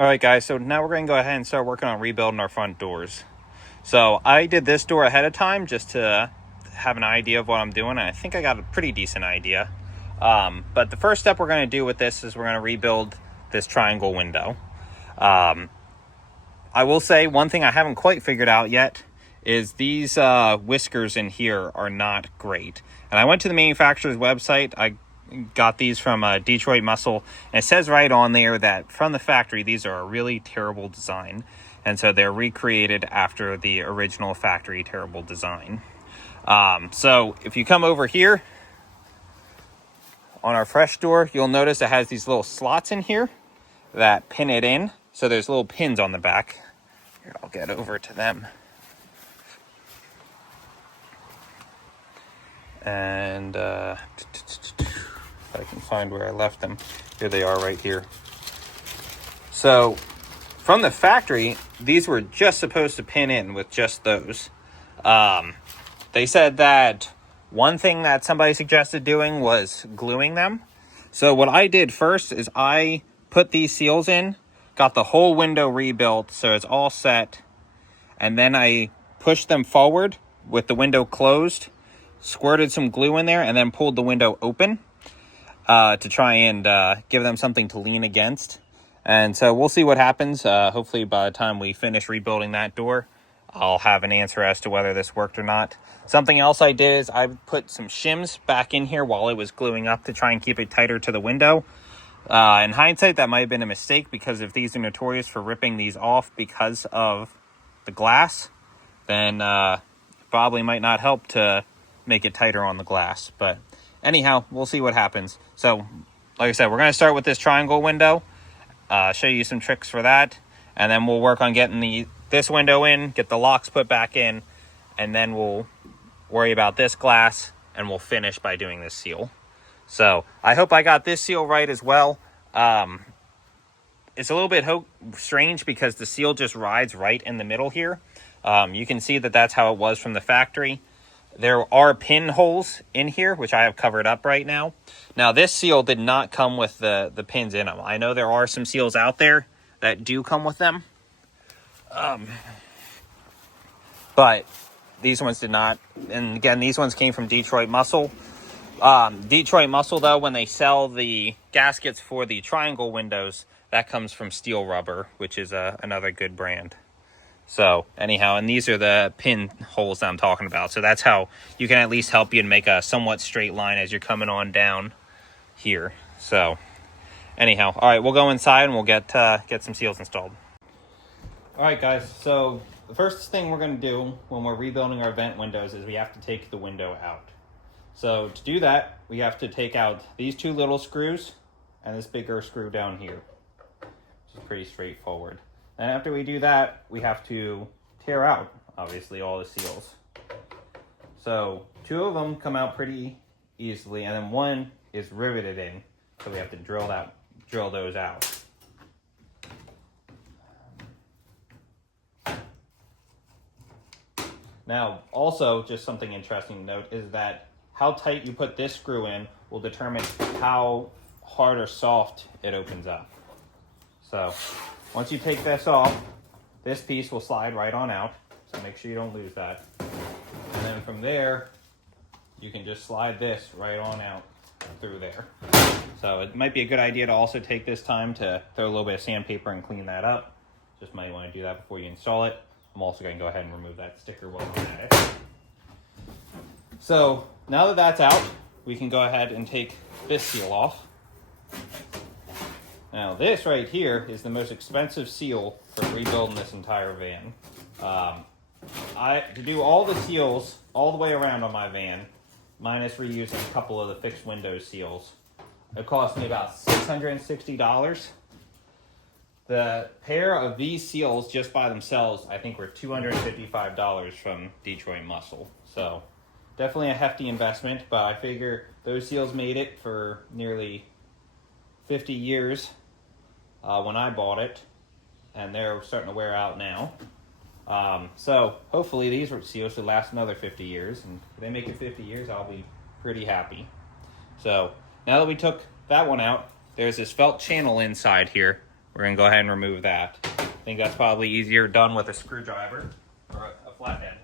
All right, guys, so now we're going to go ahead and start working on rebuilding our front doors. So I did this door ahead of time just to have an idea of what I'm doing, and I think I got a pretty decent idea. But the first step we're going to do with this is we're going to rebuild this triangle window. I will say one thing I haven't quite figured out yet is these whiskers in here are not great. And I went to the manufacturer's website. I got these from Detroit Muscle, and it says right on there that from the factory these are a really terrible design, and so they're recreated after the original factory terrible design. So if you come over here on our fresh door, you'll notice it has these little slots in here that pin it in. So there's little pins on the back. Here, I'll get over to them. And if I can find where I left them. Here they are right here. So from the factory, these were just supposed to pin in with just those. They said that one thing that somebody suggested doing was gluing them. So what I did first is I put these seals in, got the whole window rebuilt so it's all set, and then I pushed them forward with the window closed, squirted some glue in there, and then pulled the window open to try and give them something to lean against. And so we'll see what happens. Hopefully by the time we finish rebuilding that door, I'll have an answer as to whether this worked or not. Something else I did is I put some shims back in here while it was gluing up to try and keep it tighter to the window. In hindsight, that might have been a mistake, because if these are notorious for ripping these off because of the glass, then probably might not help to make it tighter on the glass. But anyhow, we'll see what happens. So like I said, we're going to start with this triangle window, show you some tricks for that, and then we'll work on getting this window in, get the locks put back in, and then we'll worry about this glass, and we'll finish by doing this seal. So I hope I got this seal right as well. It's a little bit strange because the seal just rides right in the middle here. You can see that that's how it was from the factory. There are pin holes in here, which I have covered up right now. Now, this seal did not come with the pins in them. I know there are some seals out there that do come with them. But these ones did not. And again, these ones came from Detroit Muscle. Detroit Muscle, though, when they sell the gaskets for the triangle windows, that comes from Steel Rubber, which is another good brand. So anyhow, and these are the pin holes that I'm talking about. So that's how you can at least help you and make a somewhat straight line as you're coming on down here. So anyhow, all right, we'll go inside and we'll get some seals installed. All right, guys, so the first thing we're going to do when we're rebuilding our vent windows is we have to take the window out. So to do that, we have to take out these two little screws and this bigger screw down here, which is pretty straightforward. And after we do that, we have to tear out, obviously, all the seals. So two of them come out pretty easily, and then one is riveted in, so we have to drill those out. Now, also, just something interesting to note is that how tight you put this screw in will determine how hard or soft it opens up. So once you take this off, this piece will slide right on out, so make sure you don't lose that. And then from there, you can just slide this right on out through there. So it might be a good idea to also take this time to throw a little bit of sandpaper and clean that up. Just might want to do that before you install it. I'm also going to go ahead and remove that sticker while I'm at it. So now that that's out, we can go ahead and take this seal off. Now this right here is the most expensive seal for rebuilding this entire van. To do all the seals all the way around on my van, minus reusing a couple of the fixed window seals, it cost me about $660. The pair of these seals just by themselves, I think, were $255 from Detroit Muscle. So definitely a hefty investment, but I figure those seals made it for nearly 50 years when I bought it, and they're starting to wear out now. So hopefully these seals should last another 50 years, and if they make it 50 years, I'll be pretty happy. So now that we took that one out, there's this felt channel inside here we're gonna go ahead and remove that. I think that's probably easier done with a screwdriver or a flathead.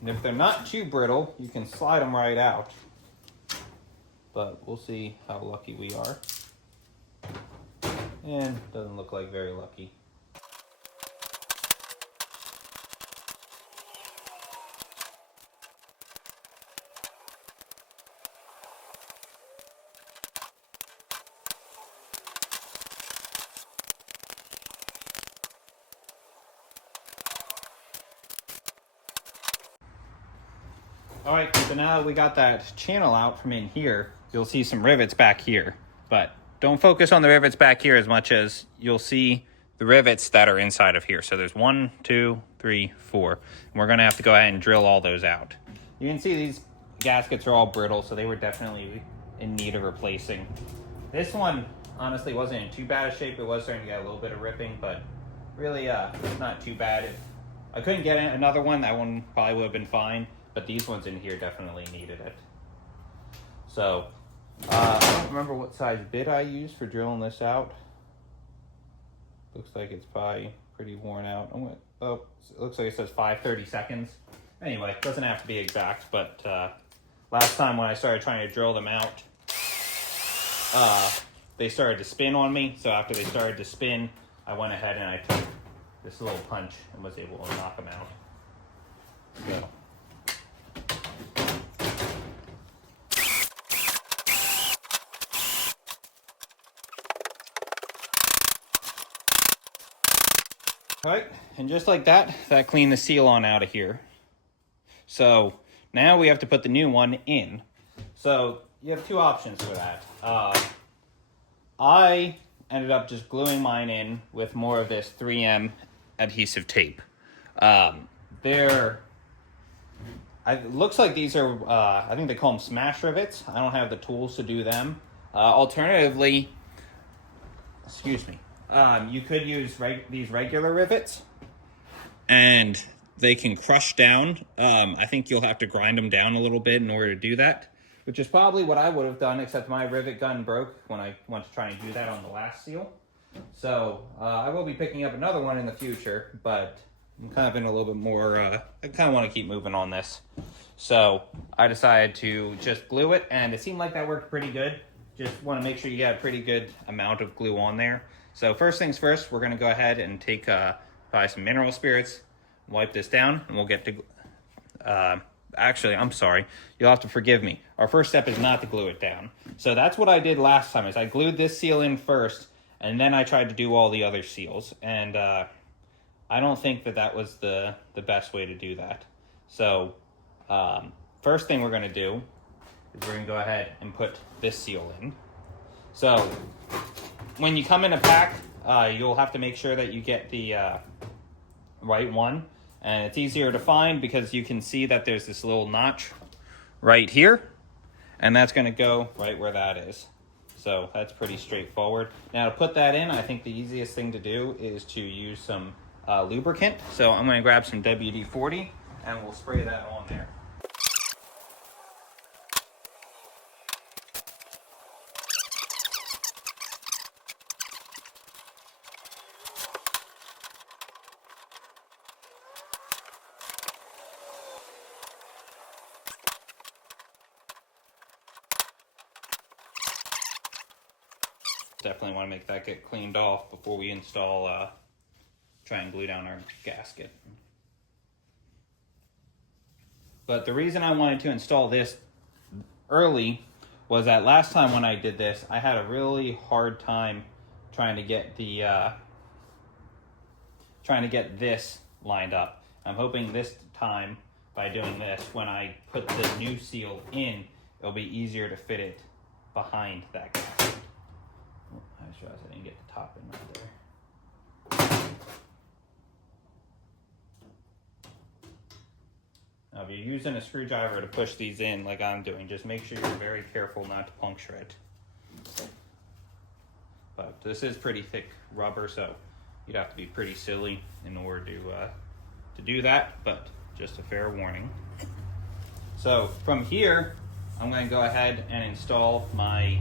And if they're not too brittle, you can slide them right out. But we'll see how lucky we are. And doesn't look like very lucky. All right, so now that we got that channel out from in here, you'll see some rivets back here. But don't focus on the rivets back here as much as you'll see the rivets that are inside of here. So there's 1, 2, 3, 4. And we're gonna have to go ahead and drill all those out. You can see these gaskets are all brittle, so they were definitely in need of replacing. This one honestly wasn't in too bad a shape. It was starting to get a little bit of ripping, but really it's not too bad. If I couldn't get another one, that one probably would have been fine. But these ones in here definitely needed it. So, I don't remember what size bit I used for drilling this out. Looks like it's probably pretty worn out. Oh, it looks like it says 5/32. Anyway, it doesn't have to be exact, but last time when I started trying to drill them out, they started to spin on me. So after they started to spin, I went ahead and I took this little punch and was able to knock them out. So. All right, and just like that, that cleaned the seal on out of here. So now we have to put the new one in. So you have two options for that. I ended up just gluing mine in with more of this 3M adhesive tape. It looks like these are, I think they call them smash rivets. I don't have the tools to do them. Alternatively, excuse me. You could use these regular rivets, and they can crush down. I think you'll have to grind them down a little bit in order to do that, which is probably what I would have done, except my rivet gun broke when I went to try and do that on the last seal. So I will be picking up another one in the future, but I'm kind of in a little bit more, I kind of want to keep moving on this. So I decided to just glue it, and it seemed like that worked pretty good. Just want to make sure you got a pretty good amount of glue on there. So first things first, we're going to go ahead and take probably some mineral spirits, wipe this down, and we'll get to... actually, I'm sorry. You'll have to forgive me. Our first step is not to glue it down. So that's what I did last time, is I glued this seal in first, and then I tried to do all the other seals. And I don't think that that was the best way to do that. So first thing we're going to do is we're going to go ahead and put this seal in. So when you come in a pack, you'll have to make sure that you get the right one. And it's easier to find because you can see that there's this little notch right here. And that's going to go right where that is. So that's pretty straightforward. Now to put that in, I think the easiest thing to do is to use some lubricant. So I'm going to grab some WD-40 and we'll spray that on there. Definitely want to make that get cleaned off before we install, try and glue down our gasket. But the reason I wanted to install this early was that last time when I did this, I had a really hard time trying to get this lined up. I'm hoping this time, by doing this, when I put the new seal in, it'll be easier to fit it behind that gasket. I just realized I didn't get the top in right there. Now, if you're using a screwdriver to push these in like I'm doing, just make sure you're very careful not to puncture it. But this is pretty thick rubber, so you'd have to be pretty silly in order to do that, but just a fair warning. So from here, I'm going to go ahead and install my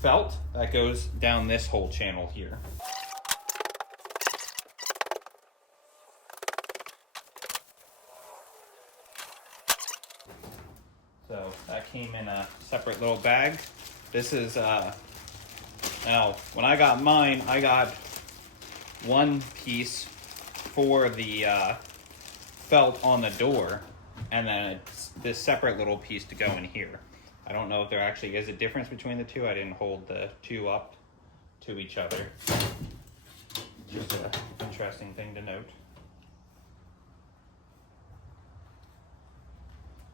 felt that goes down this whole channel here. So that came in a separate little bag. This is, now when I got mine, I got one piece for the felt on the door, and then it's this separate little piece to go in here. I don't know if there actually is a difference between the two. I didn't hold the two up to each other. Just an interesting thing to note.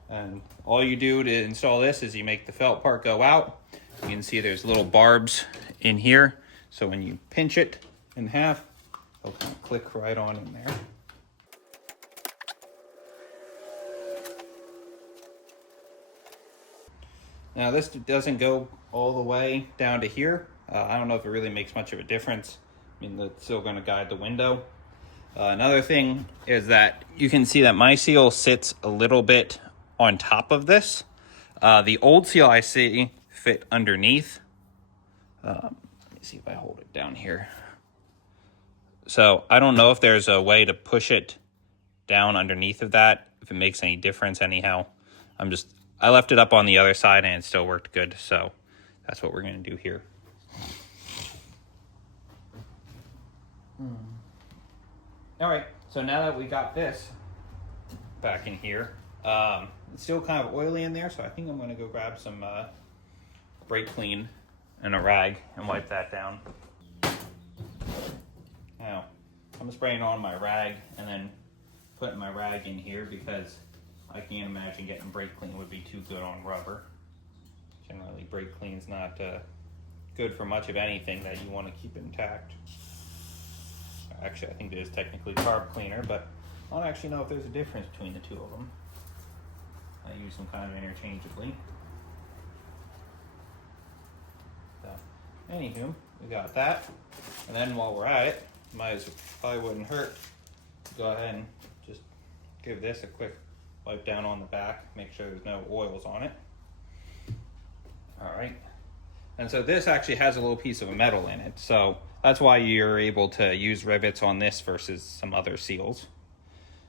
And all you do to install this is you make the felt part go out. You can see there's little barbs in here. So when you pinch it in half, it'll kind of click right on in there. Now this doesn't go all the way down to here. I don't know if it really makes much of a difference. I mean, it's still going to guide the window. Another thing is that you can see that my seal sits a little bit on top of this. The old seal I see fit underneath. Let me see if I hold it down here. So I don't know if there's a way to push it down underneath of that, if it makes any difference anyhow. I left it up on the other side and it still worked good, so that's what we're going to do here. All right, so now that we got this back in here, it's still kind of oily in there, so I think I'm going to go grab some brake clean and a rag and wipe that down. Now, I'm spraying on my rag and then putting my rag in here because I can't imagine getting brake clean would be too good on rubber. Generally, brake clean's not good for much of anything that you want to keep intact. Actually, I think it is technically carb cleaner, but I don't actually know if there's a difference between the two of them. I use them kind of interchangeably. So, anywho, we got that. And then while we're at it, probably wouldn't hurt to go ahead and just give this a quick wipe down on the back, make sure there's no oils on it. All right. And so this actually has a little piece of metal in it. So that's why you're able to use rivets on this versus some other seals.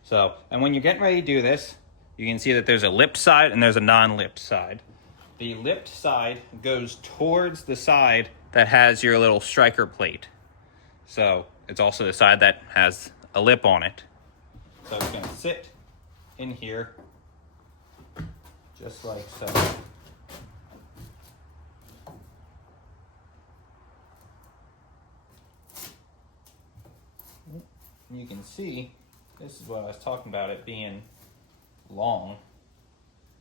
So, and when you're getting ready to do this, you can see that there's a lipped side and there's a non-lipped side. The lipped side goes towards the side that has your little striker plate. So it's also the side that has a lip on it. So it's going to sit in here just like so. And you can see, this is what I was talking about, it being long,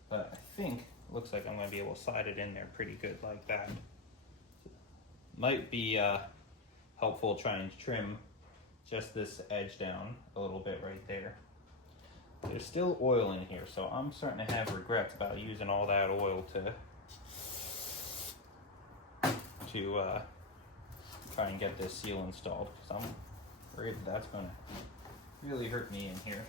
but I think it looks like I'm going to be able to slide it in there pretty good like that. Might be helpful trying to trim just this edge down a little bit right there. There's still oil in here, so I'm starting to have regrets about using all that oil to try and get this seal installed, because I'm afraid that's going to really hurt me in here.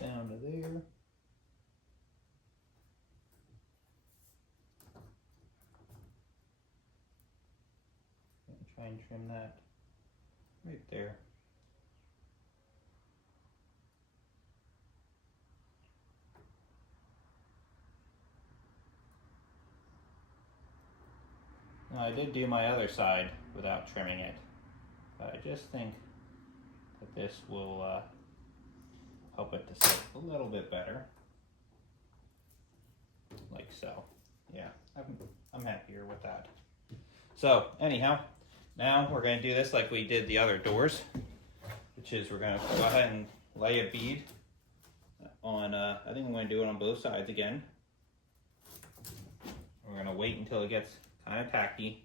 Down to there. Try and trim that right there. Now I did do my other side without trimming it, but I just think that this will help it to sit a little bit better, like so. Yeah, I'm happier with that. So anyhow, now we're going to do this like we did the other doors, which is we're going to go ahead and lay a bead on, I think I'm going to do it on both sides again. We're going to wait until it gets kind of tacky.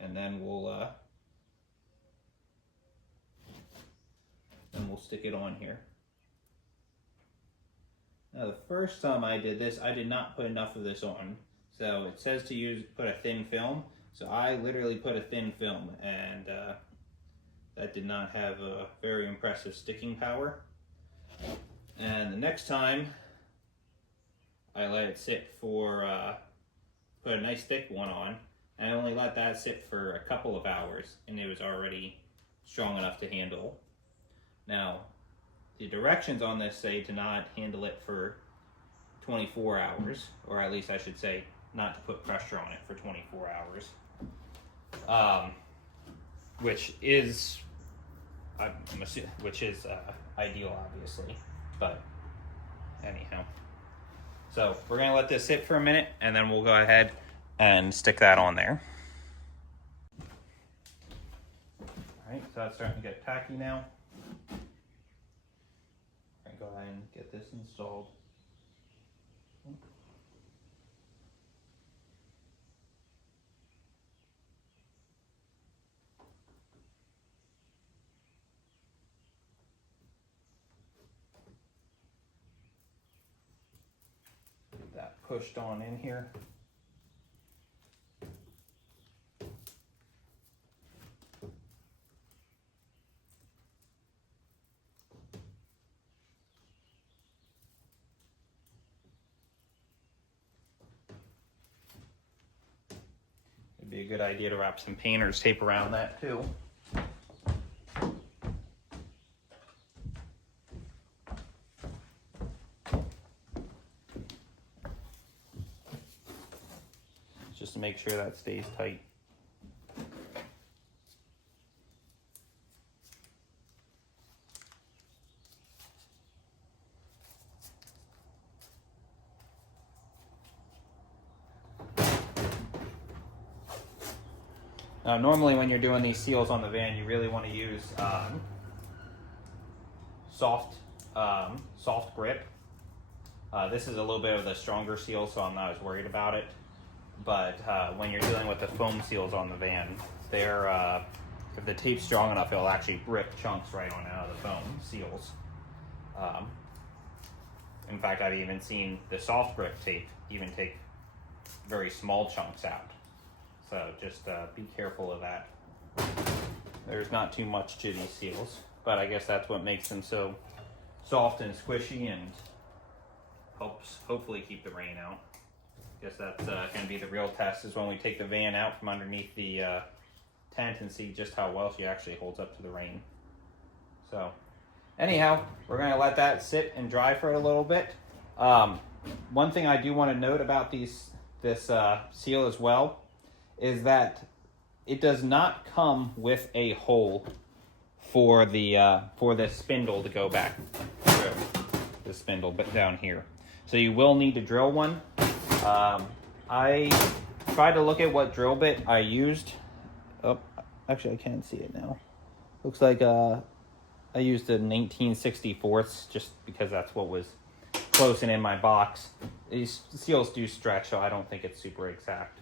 and then we'll stick it on here. Now the first time I did this, I did not put enough of this on. So it says to put a thin film. So I literally put a thin film, and that did not have a very impressive sticking power. And the next time I let it sit for, put a nice thick one on, and I only let that sit for a couple of hours, and it was already strong enough to handle. Now, the directions on this say to not handle it for 24 hours, or at least I should say not to put pressure on it for 24 hours, which is ideal, obviously, but anyhow. So we're gonna let this sit for a minute, and then we'll go ahead and stick that on there. All right, so that's starting to get tacky now. Go ahead and get this installed. Get that pushed on in here. It'd be a good idea to wrap some painter's tape around that too. Just to make sure that stays tight. Now, normally when you're doing these seals on the van, you really want to use soft grip. This is a little bit of the stronger seal, so I'm not as worried about it. But when you're dealing with the foam seals on the van, they're if the tape's strong enough, it'll actually rip chunks right on out of the foam seals. In fact, I've even seen the soft grip tape even take very small chunks out. So just be careful of that. There's not too much to these seals, but I guess that's what makes them so soft and squishy and helps hopefully keep the rain out. I guess that's going to be the real test, is when we take the van out from underneath the tent and see just how well she actually holds up to the rain. So anyhow, we're going to let that sit and dry for a little bit. One thing I do want to note about this seal as well is that it does not come with a hole for the spindle to go back through. The spindle but down here. So you will need to drill one. I tried to look at what drill bit I used. Oh, actually I can't see it now. Looks like I used a 19/64 just because that's what was close and in my box. These seals do stretch, so I don't think it's super exact.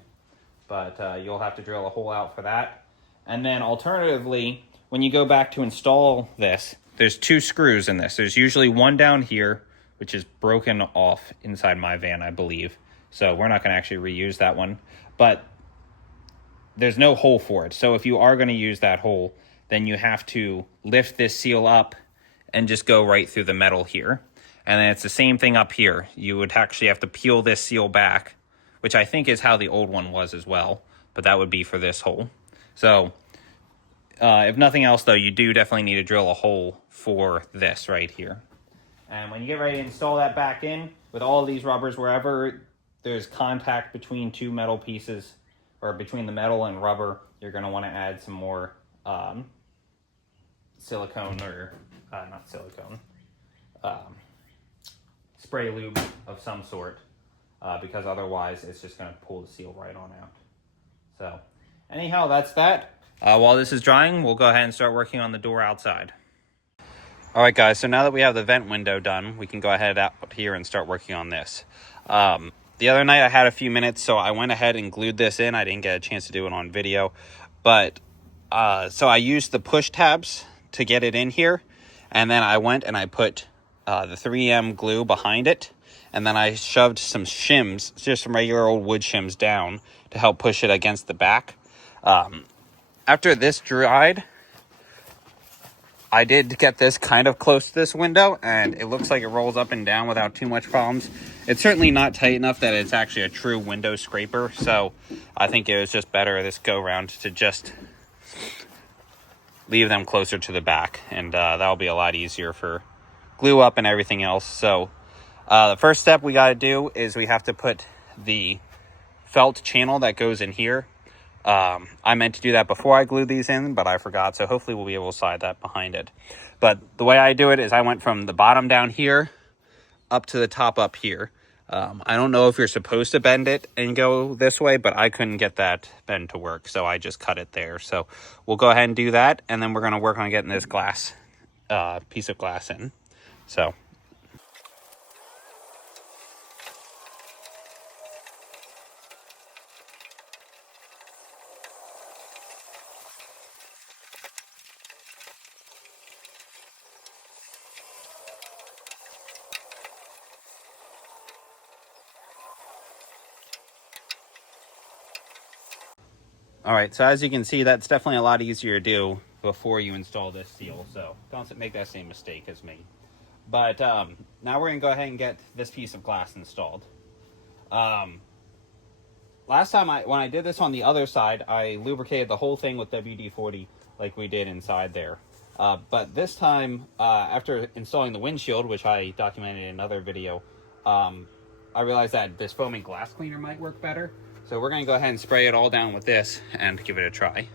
But you'll have to drill a hole out for that. And then alternatively, when you go back to install this, there's 2 screws in this. There's usually one down here, which is broken off inside my van, I believe. So we're not going to actually reuse that one. But there's no hole for it. So if you are going to use that hole, then you have to lift this seal up and just go right through the metal here. And then it's the same thing up here. You would actually have to peel this seal back, which I think is how the old one was as well, but that would be for this hole. So if nothing else though, you do definitely need to drill a hole for this right here. And when you get ready to install that back in, with all of these rubbers, wherever there's contact between 2 metal pieces, or between the metal and rubber, you're gonna wanna add some more silicone, or not silicone, spray lube of some sort. Because otherwise it's just going to pull the seal right on out. So anyhow, that's that. While this is drying, we'll go ahead and start working on the door outside. All right, guys, so now that we have the vent window done, we can go ahead out here and start working on this. The other night I had a few minutes, so I went ahead and glued this in. I didn't get a chance to do it on video, But so I used the push tabs to get it in here, and then I went and I put the 3M glue behind it, and then I shoved some shims, just some regular old wood shims, down to help push it against the back. After this dried, I did get this kind of close to this window, and it looks like it rolls up and down without too much problems. It's certainly not tight enough that it's actually a true window scraper, so I think it was just better this go round to just leave them closer to the back, and that'll be a lot easier for glue up and everything else. So the first step we got to do is we have to put the felt channel that goes in here. I meant to do that before I glued these in, but I forgot, so hopefully we'll be able to slide that behind it. But the way I do it is I went from the bottom down here up to the top up here. I don't know if you're supposed to bend it and go this way, but I couldn't get that bend to work, so I just cut it there. So we'll go ahead and do that, and then we're going to work on getting this glass, piece of glass in. So. All right, so as you can see, that's definitely a lot easier to do before you install this seal, so don't make that same mistake as me. But now we're going to go ahead and get this piece of glass installed. Last time when I did this on the other side, I lubricated the whole thing with WD-40 like we did inside there. But this time, after installing the windshield, which I documented in another video, I realized that this foaming glass cleaner might work better. So we're going to go ahead and spray it all down with this and give it a try.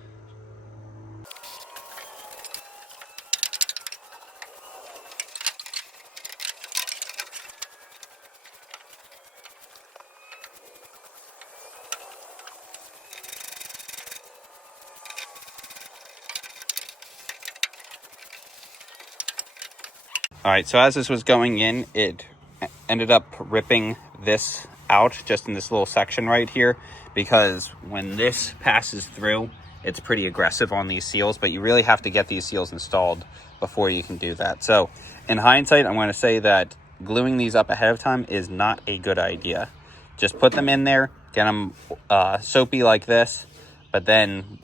All right, so as this was going in, it ended up ripping this out just in this little section right here, because when this passes through, it's pretty aggressive on these seals, but you really have to get these seals installed before you can do that. So in hindsight, I'm going to say that gluing these up ahead of time is not a good idea. Just put them in there, get them soapy like this, but then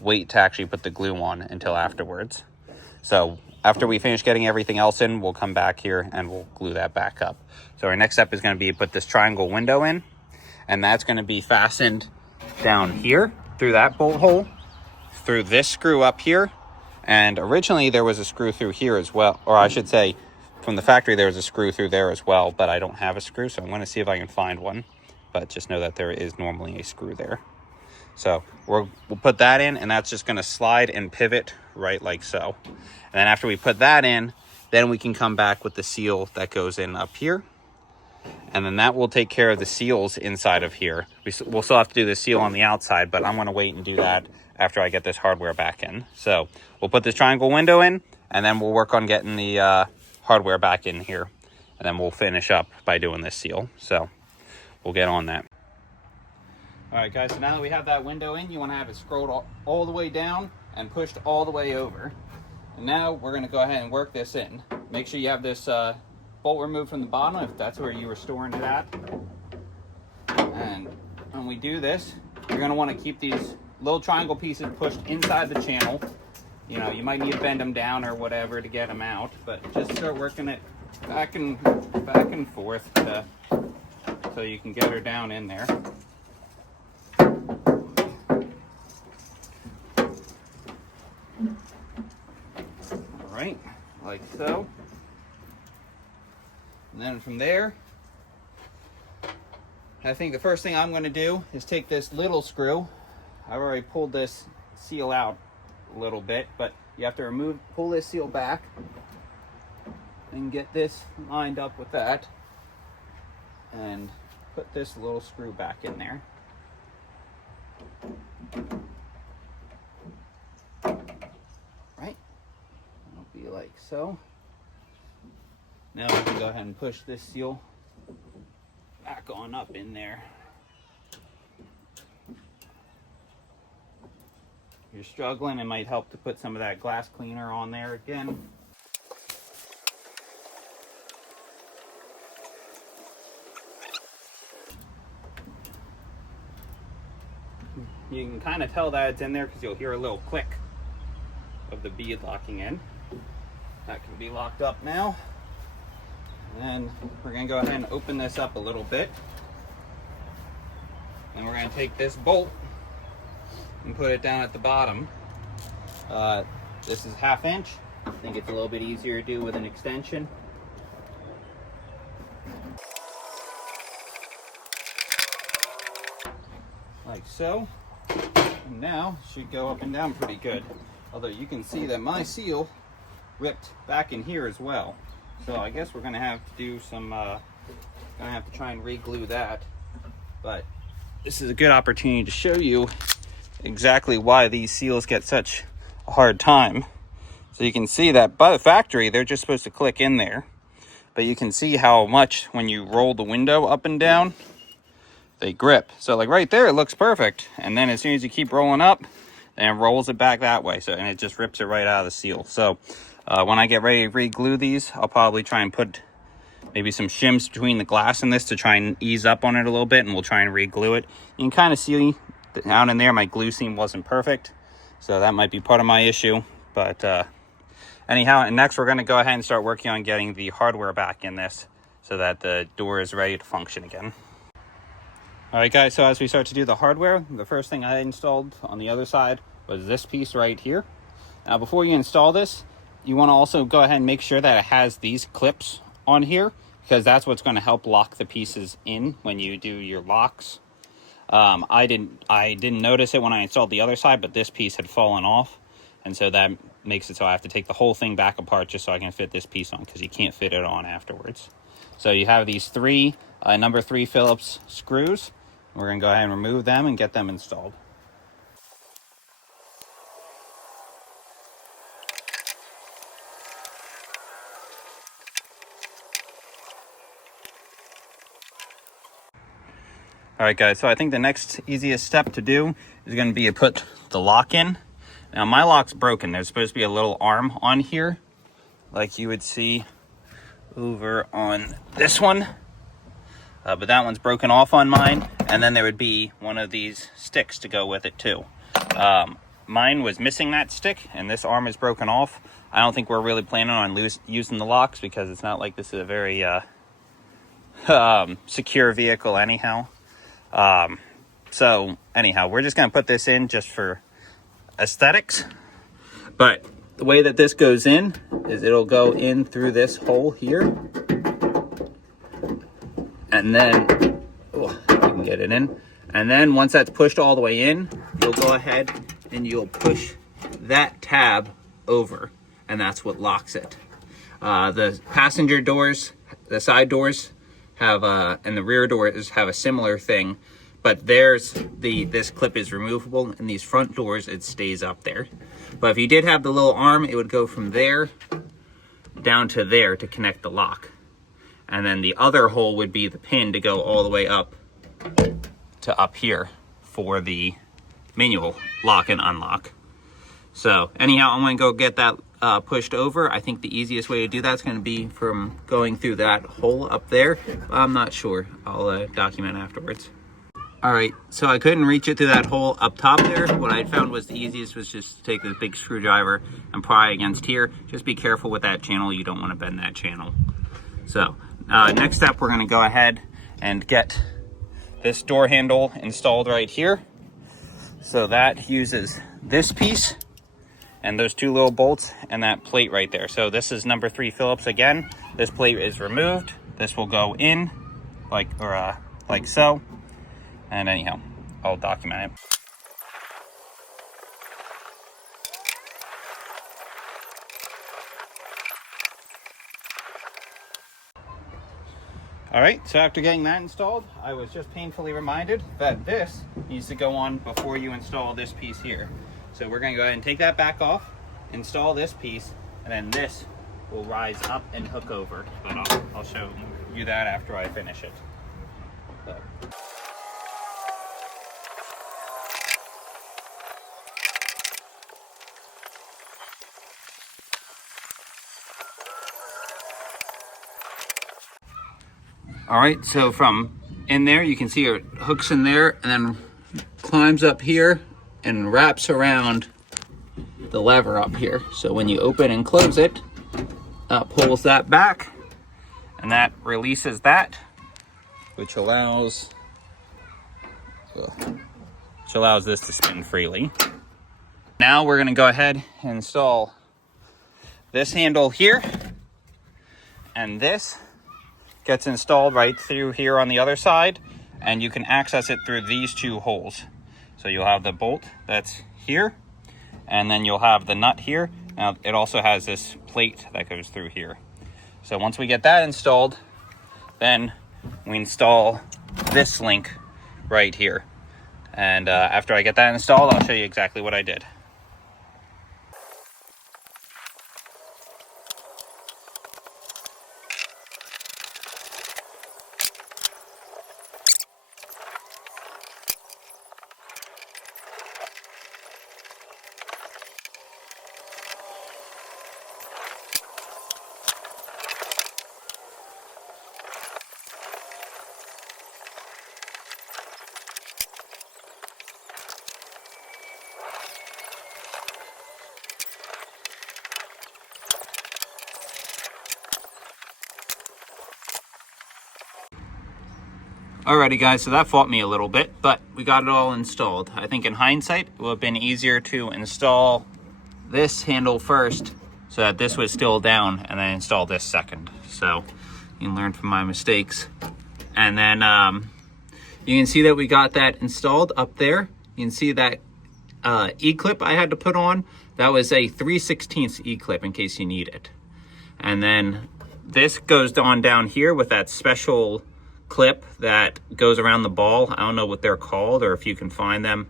wait to actually put the glue on until afterwards. So after we finish getting everything else in, we'll come back here and we'll glue that back up. So our next step is going to be put this triangle window in, and that's going to be fastened down here through that bolt hole, through this screw up here, and originally there was a screw through here as well, or I should say from the factory there was a screw through there as well, but I don't have a screw, so I'm going to see if I can find one, but just know that there is normally a screw there. So we'll put that in, and that's just going to slide and pivot right like so. And then after we put that in, then we can come back with the seal that goes in up here. And then that will take care of the seals inside of here. We'll still have to do the seal on the outside, but I'm going to wait and do that after I get this hardware back in. So we'll put this triangle window in, and then we'll work on getting the hardware back in here. And then we'll finish up by doing this seal. So we'll get on that. All right, guys, so now that we have that window in, you want to have it scrolled all the way down and pushed all the way over. And now we're going to go ahead and work this in. Make sure you have this bolt removed from the bottom if that's where you were storing it at. And when we do this, you're going to want to keep these little triangle pieces pushed inside the channel. You know, you might need to bend them down or whatever to get them out, but just start working it back and forth so you can get her down in there. Right, like so. And then from there, I think the first thing I'm going to do is take this little screw. I've already pulled this seal out a little bit, but you have to pull this seal back and get this lined up with that, and put this little screw back in there. Right, it'll be like so. Now we can go ahead and push this seal back on up in there. you're struggling, it might help to put some of that glass cleaner on there again. You can kind of tell that it's in there because you'll hear a little click of the bead locking in. That can be locked up now. And then we're going to go ahead and open this up a little bit. And we're going to take this bolt and put it down at the bottom. This is 1/2 inch. I think it's a little bit easier to do with an extension. Like so. And now it should go up and down pretty good. Although you can see that my seal ripped back in here as well. So I guess we're gonna have to do some, gonna have to try and re-glue that. But this is a good opportunity to show you exactly why these seals get such a hard time. So you can see that by the factory, they're just supposed to click in there. But you can see how much when you roll the window up and down, they grip. So like right there, it looks perfect. And then as soon as you keep rolling up, then it rolls it back that way. So, and it just rips it right out of the seal. So when I get ready to re-glue these, I'll probably try and put maybe some shims between the glass and this to try and ease up on it a little bit, and we'll try and re-glue it. You can kind of see down in there, my glue seam wasn't perfect. So that might be part of my issue. But anyhow, and next we're gonna go ahead and start working on getting the hardware back in this so that the door is ready to function again. All right, guys, so as we start to do the hardware, the first thing I installed on the other side was this piece right here. Now, before you install this, you want to also go ahead and make sure that it has these clips on here, because that's what's going to help lock the pieces in when you do your locks. I didn't notice it when I installed the other side, but this piece had fallen off, and so that makes it so I have to take the whole thing back apart just so I can fit this piece on, because you can't fit it on afterwards. So you have these three number 3 Phillips screws. We're going to go ahead and remove them and get them installed. All right, guys, so I think the next easiest step to do is going to be to put the lock in. Now, my lock's broken. There's supposed to be a little arm on here, like you would see over on this one. But that one's broken off on mine. And then there would be one of these sticks to go with it, too. Mine was missing that stick, and this arm is broken off. I don't think we're really planning on using the locks because it's not like this is a very secure vehicle anyhow. So anyhow, we're just going to put this in just for aesthetics. But the way that this goes in is it'll go in through this hole here. And then, oh, I can get it in. And then once that's pushed all the way in, you'll go ahead and you'll push that tab over. And that's what locks it. The passenger doors, the side doors have, and the rear doors have a similar thing. But this clip is removable, and these front doors, it stays up there. But if you did have the little arm, it would go from there down to there to connect the lock. And then the other hole would be the pin to go all the way up to up here for the manual lock and unlock. So anyhow, I'm going to go get that pushed over. I think the easiest way to do that is going to be from going through that hole up there. I'm not sure. I'll document afterwards. All right, so I couldn't reach it through that hole up top there. What I found was the easiest was just to take this big screwdriver and pry against here. Just be careful with that channel. You don't want to bend that channel. So next step, we're going to go ahead and get this door handle installed right here. So that uses this piece and those 2 little bolts and that plate right there. So this is number 3 Phillips again. This plate is removed. This will go in like so. And anyhow, I'll document it. All right, so after getting that installed, I was just painfully reminded that this needs to go on before you install this piece here. So we're gonna go ahead and take that back off, install this piece, and then this will rise up and hook over. But I'll show you that after I finish it. So. All right, so from in there, you can see it hooks in there and then climbs up here and wraps around the lever up here. So when you open and close it, pulls that back, and that releases that, which allows this to spin freely. Now we're gonna go ahead and install this handle here, and this gets installed right through here on the other side, and you can access it through these two holes. So you'll have the bolt that's here, and then you'll have the nut here. Now it also has this plate that goes through here. So once we get that installed, then we install this link right here. And after I get that installed, I'll show you exactly what I did. Alrighty guys, so that fought me a little bit, but we got it all installed. I think in hindsight, it would have been easier to install this handle first so that this was still down, and then install this second. So you can learn from my mistakes. And then you can see that we got that installed up there. You can see that E-clip I had to put on. That was a 3/16 E-clip in case you need it. And then this goes on down here with that special clip that goes around the ball. I don't know what they're called or if you can find them,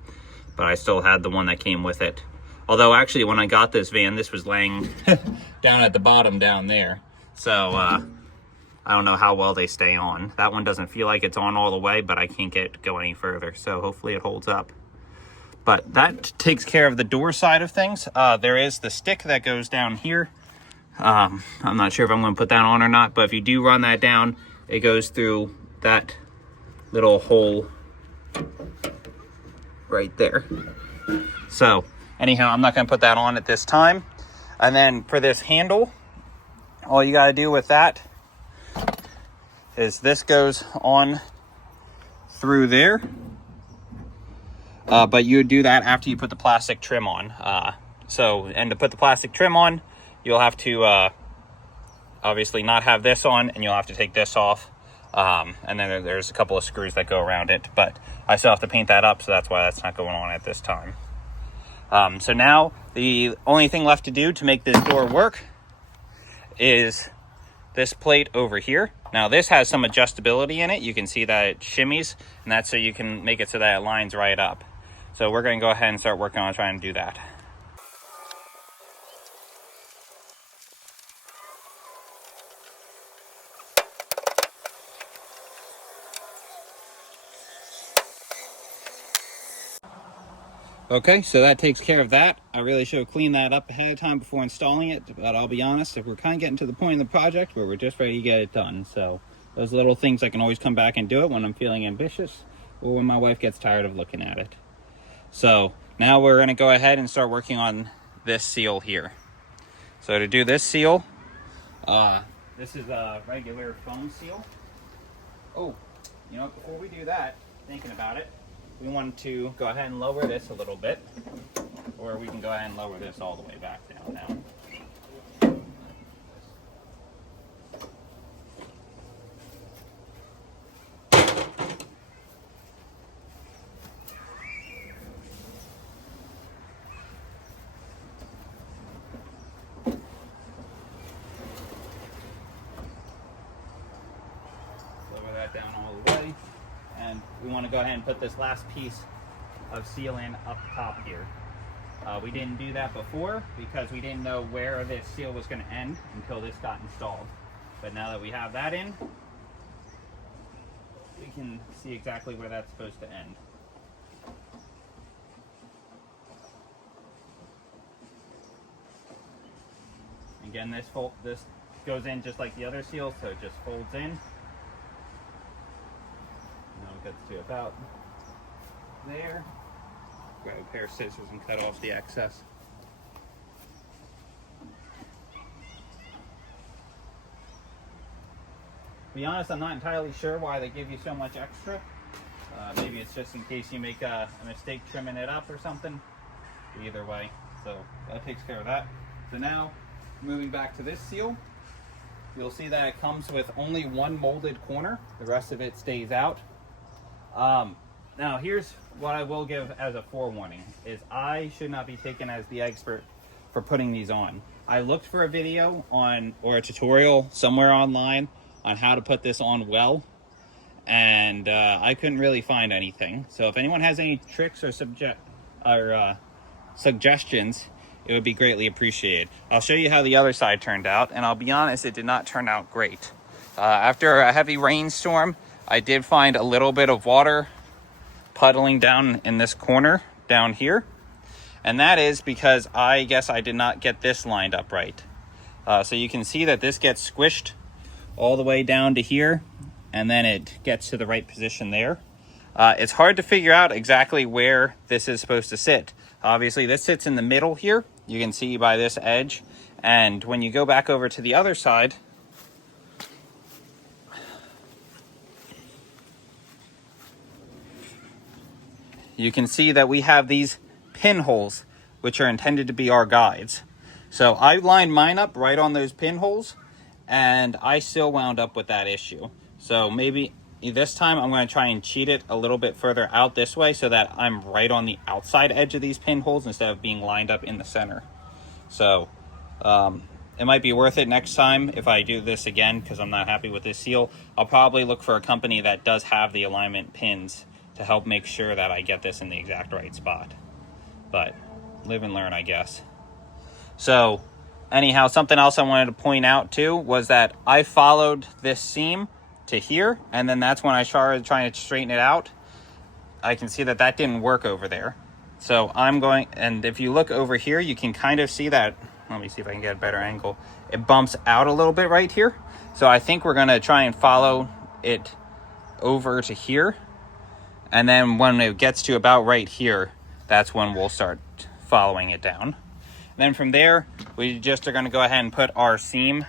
but I still had the one that came with it. Although actually when I got this van, this was laying down at the bottom down there. So I don't know how well they stay on. That one doesn't feel like it's on all the way, but I can't get it go any further. So hopefully it holds up. But that takes care of the door side of things. There is the stick that goes down here. I'm not sure if I'm going to put that on or not, but if you do run that down, it goes through that little hole right there. So anyhow, I'm not going to put that on at this time. And then for this handle, all you got to do with that is this goes on through there. But you would do that after you put the plastic trim on. And to put the plastic trim on, you'll have to obviously not have this on, and you'll have to take this off. And then there's a couple of screws that go around it, but I still have to paint that up, so that's why that's not going on at this time. So now the only thing left to do to make this door work is this plate over here. Now this has some adjustability in it. You can see that it shimmies, and that's so you can make it so that it lines right up. So we're going to go ahead and start working on trying to do that. Okay, so that takes care of that. I really should have cleaned that up ahead of time before installing it, but I'll be honest, if we're kind of getting to the point in the project where we're just ready to get it done. So those little things, I can always come back and do it when I'm feeling ambitious or when my wife gets tired of looking at it. So now we're going to go ahead and start working on this seal here. So to do this seal, this is a regular foam seal. Oh, you know, before we do that, thinking about it, we want to go ahead and lower this a little bit, or we can go ahead and lower this all the way back down now. Lower that down all the way. And we want to go ahead and put this last piece of seal in up top here. We didn't do that before because we didn't know where this seal was going to end until this got installed. But now that we have that in, we can see exactly where that's supposed to end. Again, this goes in just like the other seal, so it just folds in. fits to about there. Grab a pair of scissors and cut off the excess. To be honest, I'm not entirely sure why they give you so much extra. Maybe it's just in case you make a mistake trimming it up or something. Either way, so that takes care of that. So now, moving back to this seal, you'll see that it comes with only one molded corner. The rest of it stays out. Now here's what I will give as a forewarning, is I should not be taken as the expert for putting these on. I looked for a video on, or a tutorial somewhere online on how to put this on well, and I couldn't really find anything. So if anyone has any tricks or suggestions, it would be greatly appreciated. I'll show you how the other side turned out, and I'll be honest, it did not turn out great. After a heavy rainstorm, I did find a little bit of water puddling down in this corner down here, and that is because I guess I did not get this lined up right. So you can see that this gets squished all the way down to here, and then it gets to the right position there. It's hard to figure out exactly where this is supposed to sit. Obviously this sits in the middle here, you can see by this edge, and when you go back over to the other side, you can see that we have these pinholes which are intended to be our guides. So I lined mine up right on those pinholes, and I still wound up with that issue. So maybe this time I'm going to try and cheat it a little bit further out this way so that I'm right on the outside edge of these pinholes instead of being lined up in the center. So it might be worth it next time if I do this again, because I'm not happy with this seal. I'll probably look for a company that does have the alignment pins to help make sure that I get this in the exact right spot. But live and learn, I guess. So anyhow, something else I wanted to point out too was that I followed this seam to here, and then that's when I started trying to straighten it out. I can see that that didn't work over there. So I'm going, and if you look over here, you can kind of see that, let me see if I can get a better angle. It bumps out a little bit right here. So I think we're gonna try and follow it over to here. And then when it gets to about right here, that's when we'll start following it down. And then from there, we just are gonna go ahead and put our seam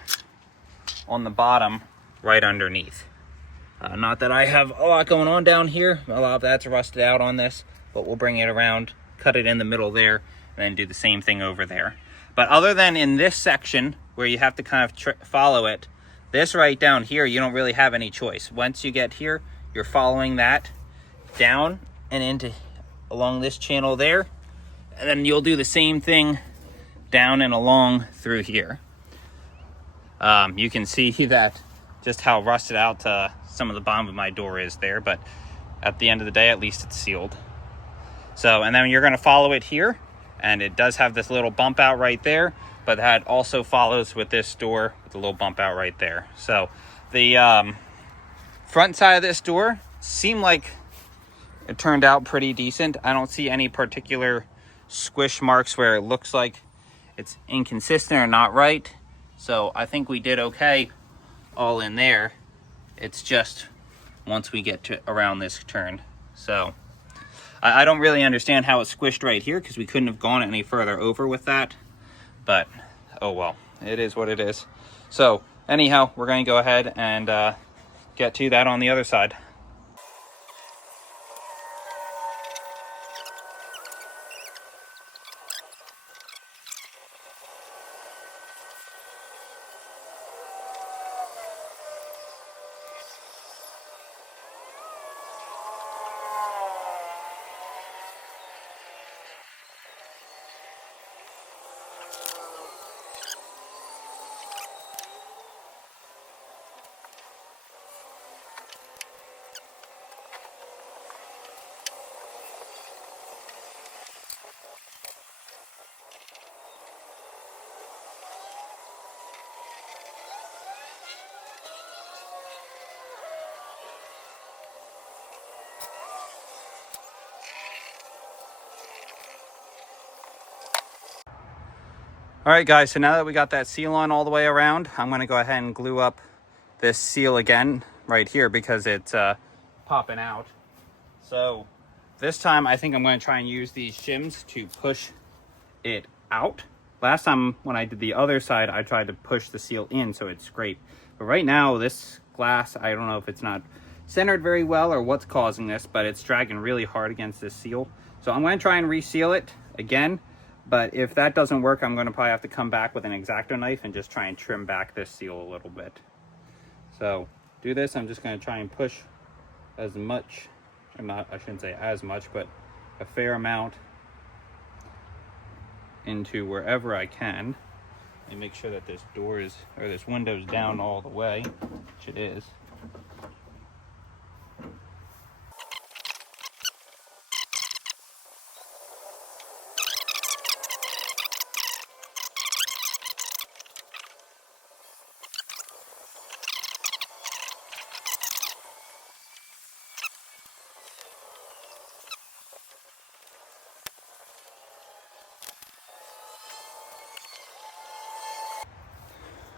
on the bottom right underneath. Not that I have a lot going on down here. A lot of that's rusted out on this, but we'll bring it around, cut it in the middle there, and then do the same thing over there. But other than in this section where you have to kind of follow it, this right down here, you don't really have any choice. Once you get here, you're following that down and into along this channel there, and then you'll do the same thing down and along through here. You can see that just how rusted out some of the bottom of my door is there, but at the end of the day, at least it's sealed. So, and then you're going to follow it here, and it does have this little bump out right there, but that also follows with this door with a little bump out right there. So the front side of this door seemed like it turned out pretty decent. I don't see any particular squish marks where it looks like it's inconsistent or not right. So I think we did okay all in there. It's just once we get to around this turn. So I don't really understand how it squished right here, because we couldn't have gone any further over with that. But oh well, it is what it is. So anyhow, we're going to go ahead and get to that on the other side. All right, guys, so now that we got that seal on all the way around, I'm going to go ahead and glue up this seal again right here because it's popping out. So this time I think I'm going to try and use these shims to push it out. Last time when I did the other side, I tried to push the seal in so it scraped. But right now, this glass, I don't know if it's not centered very well or what's causing this, but it's dragging really hard against this seal. So I'm going to try and reseal it again. But if that doesn't work, I'm going to probably have to come back with an X-Acto knife and just try and trim back this seal a little bit. So do this, I'm just going to try and push as much, or not, I shouldn't say as much, but a fair amount into wherever I can. And make sure that this door is, or this window's down all the way, which it is.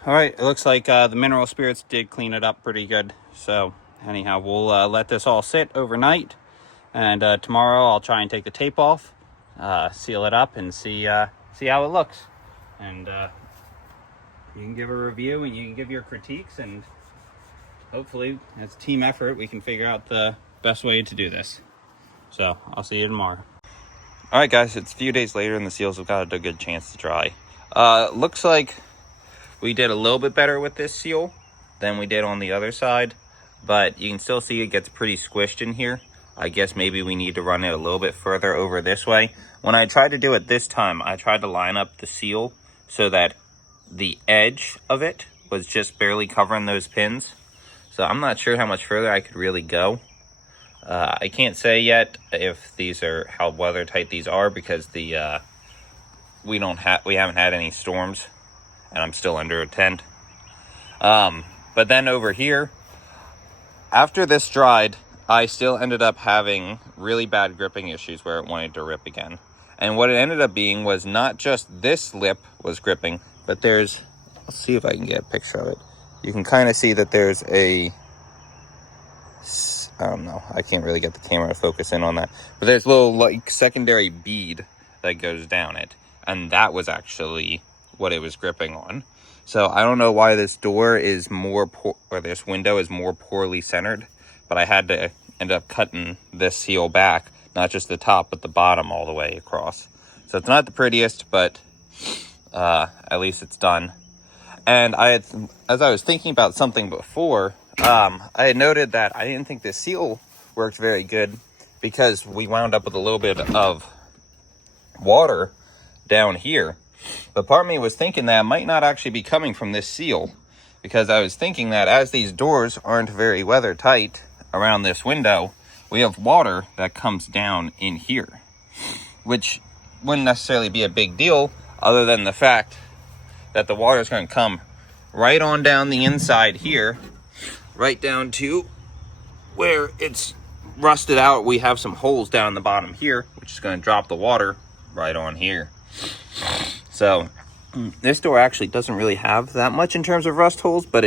All right, it looks like the mineral spirits did clean it up pretty good. So anyhow, we'll let this all sit overnight, and tomorrow I'll try and take the tape off, seal it up, and see how it looks. And you can give a review and you can give your critiques, and hopefully as a team effort we can figure out the best way to do this. So I'll see you tomorrow. All right, guys, it's a few days later and the seals have got a good chance to dry. Looks like we did a little bit better with this seal than we did on the other side, but you can still see it gets pretty squished in here. I guess maybe we need to run it a little bit further over this way. When I tried to do it this time, I tried to line up the seal so that the edge of it was just barely covering those pins. So I'm not sure how much further I could really go. I can't say yet if these are how weather tight these are, because we haven't had any storms and I'm still under a tent. But then over here, after this dried, I still ended up having really bad gripping issues where it wanted to rip again. And what it ended up being was not just this lip was gripping, but let's see if I can get a picture of it. You can kind of see that there's I don't know, I can't really get the camera to focus in on that, but there's a little like secondary bead that goes down it, and that was actually what it was gripping on. So I don't know why this door is this window is more poorly centered, but I had to end up cutting this seal back, not just the top but the bottom all the way across. So it's not the prettiest, but at least it's done. And as I was thinking about something before, I had noted that I didn't think this seal worked very good because we wound up with a little bit of water down here. But part of me was thinking that it might not actually be coming from this seal, because I was thinking that as these doors aren't very weather tight around this window, we have water that comes down in here, which wouldn't necessarily be a big deal other than the fact that the water is going to come right on down the inside here, right down to where it's rusted out. We have some holes down the bottom here, which is going to drop the water right on here. So this door actually doesn't really have that much in terms of rust holes, but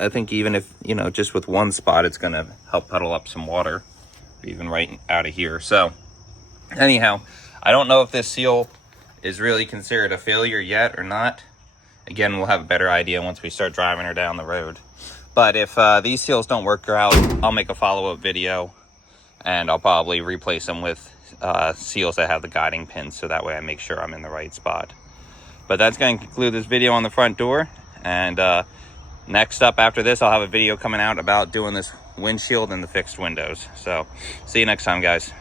I think even if, just with one spot, it's going to help puddle up some water, even right out of here. So anyhow, I don't know if this seal is really considered a failure yet or not. Again, we'll have a better idea once we start driving her down the road. But if these seals don't work out, I'll make a follow-up video, and I'll probably replace them with seals that have the guiding pins, so that way I make sure I'm in the right spot. But that's going to conclude this video on the front door, and next up after this, I'll have a video coming out about doing this windshield and the fixed windows. So see you next time, guys.